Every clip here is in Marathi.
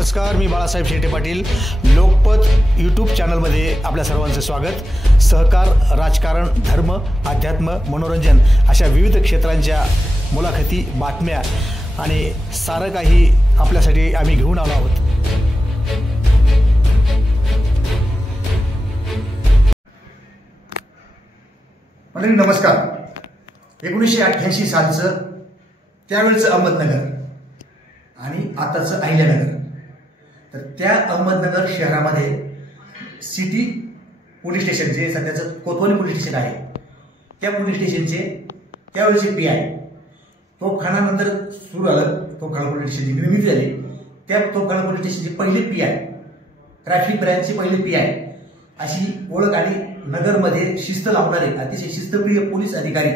नमस्कार, मी बाळासाहेब शेटे पाटील. लोकपथ यूट्यूब चॅनलमध्ये आपल्या सर्वांचं स्वागत. सहकार, राजकारण, धर्म, अध्यात्म, मनोरंजन अशा विविध क्षेत्रांच्या मुलाखती, बातम्या आणि सारं काही आपल्यासाठी आम्ही घेऊन आलो आहोत. मंडळी नमस्कार. 1988 सालचं त्यावेळचं अहमदनगर आणि आताचं अहिल्यानगर. तर त्या अहमदनगर शहरामध्ये सिटी पोलीस स्टेशन जे सध्याचं कोतवाली पोलीस स्टेशन आहे, त्या पोलीस स्टेशनचे त्यावेळेचे PI तोफखानानंतर सुरू झालं. तोफखाना पोलीस स्टेशनची निर्मिती झाली. त्या तोफखाना पोलीस स्टेशनचे पहिले PI, ट्रॅफिक ब्रँचचे पहिले PI अशी ओळख आणि नगरमध्ये शिस्त लावणारे अतिशय शिस्तप्रिय पोलीस अधिकारी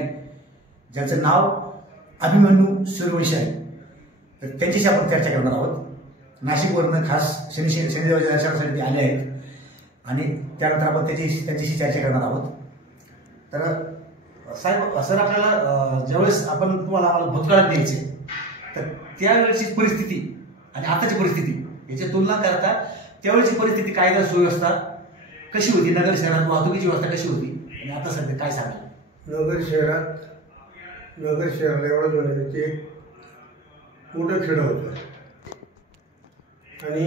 ज्यांचं नाव अभिमन्यू सूर्यवंशी आहे. तर त्यांच्याशी आपण चर्चा करणार आहोत. नाशिकवरनं खास शनिदेवाच्या दर्शनासाठी आले आहेत आणि त्यानंतर आपण त्यांच्याशी चर्चा करणार आहोत. तर साहेब, सर, आपल्याला ज्यावेळेस आम्हाला भूतकाळात द्यायचे, तर त्यावेळेची परिस्थिती आणि आताची परिस्थिती याची तुलना करता त्यावेळेची परिस्थिती, कायदा सुव्यवस्था कशी होती, नगर शहरात वाहतुकीची व्यवस्था कशी होती आणि आता सध्या काय सांगाल? नगर शहराला एवढंच म्हणाले ते मोठं खेडं होतं आणि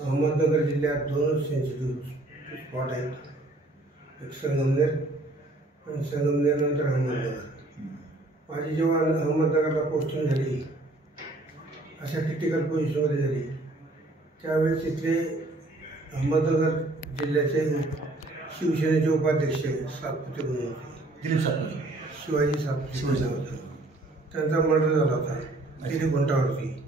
अहमदनगर जिल्ह्यात 2 सेन्सिटिव्ह स्पॉट आहेत. एक संगमनेर आणि संगमनेरनंतर अहमदनगर. माझी जेव्हा अहमदनगरला पोस्टिंग झाली, अशा क्रिटिकल पोझिशनमध्ये झाली, त्यावेळेस तिथले अहमदनगर जिल्ह्याचे शिवसेनेचे उपाध्यक्ष सातपुते म्हणून होते. दिलीप सातपुते, शिवाजी सातपुते होतं. त्यांचा मर्डर झाला होता तिथे गुंटावरती.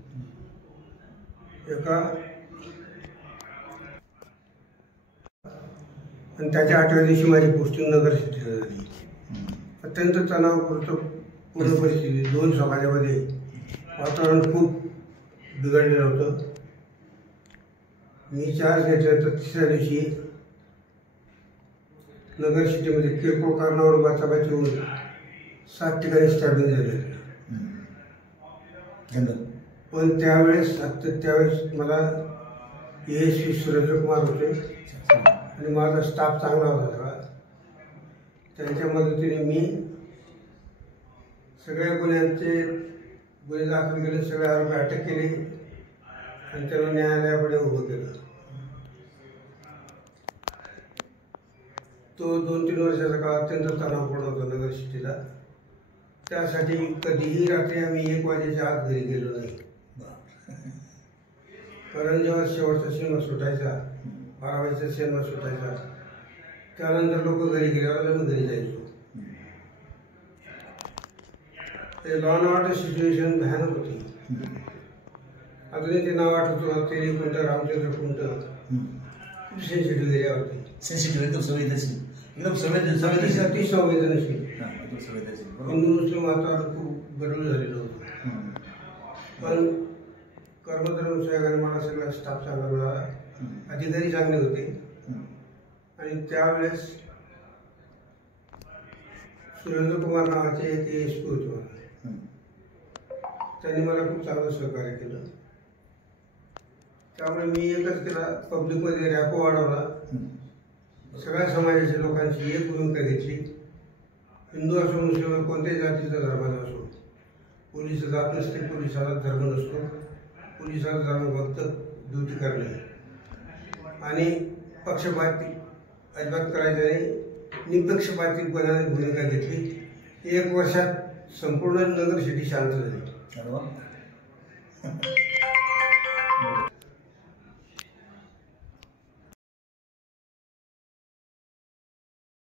आणि त्याच्या 8व्या दिवशी माझी पोस्टिंग नगर सिटीला झाली. अत्यंत तणावपूर्ण परिस्थिती. 2 समाजामध्ये वातावरण खूप बिघडलेलं होतं. मी चार्ज घेतल्यानंतर 3ऱ्या दिवशी नगर सिटीमध्ये किरकोळ कारणावर बाचाबाची होऊन 7 ठिकाणी स्टॅबिंग झाले. पण त्यावेळेस मला ASP सुरेंद्र कुमार होते आणि माझा स्टाफ चांगला होता सगळा. त्यांच्या मदतीने मी सगळ्या गुन्हे दाखल केले, सगळे आरोपी अटक केली आणि त्यांना न्यायालयापुढे उभं केलं. तो 2-3 वर्षाचा काळ अत्यंत तणावपूर्ण होता नगर सिटीला. त्यासाठी कधीही रात्री आम्ही 1 वाजेच्या आत घरी गेलो नाही. कारण जेव्हा शेवटचा सिनेमा सुटायचा, 12 वाजेचा सिनेमा सुटायचा, त्यानंतर लोक घरी गेल्यावर आम्ही घरी जायचो. ते लॉ अँड ऑर्डर सिच्युएशन भयानक होती. अजूनही ते नाव आठवतो, तेली कुंट, रामचंद्र कुंट. खूप सेन्सिटिव्ह एरिया होती. सेन्सिटिव्ह, एकदम संवेदनशील, अति संवेदनशील. हिंदू मुस्लिम वातावरण खूप गडबड झालेलं होतं. पण कर्मधर्म सहकार्याने मला सगळा स्टाफ चांगला मिळाला, अधिकारी चांगले होते. आणि त्यावेळेस सुरेंद्र कुमार नावाचे एक ASP होते. त्यांनी मला खूप चांगलं सहकार्य केलं. त्यामुळे मी एकच केला, पब्लिकमध्ये रॅपो वाढवला. सगळ्या समाजाच्या लोकांची एक भूमिका घेतली. हिंदू असो, मुस्लिम, कोणत्याही जातीचा धर्माचा असो, पोलीस जात नसते, पोलिसाला धर्म नसतो. पोलिसाचा धर्म फक्त ड्युटी करणे आणि पक्षपाती अजिबात करायचं नाही. निपक्षपातीपणाने भूमिका घेतली. 1 वर्षात संपूर्ण नगर सिटी शांत झाली.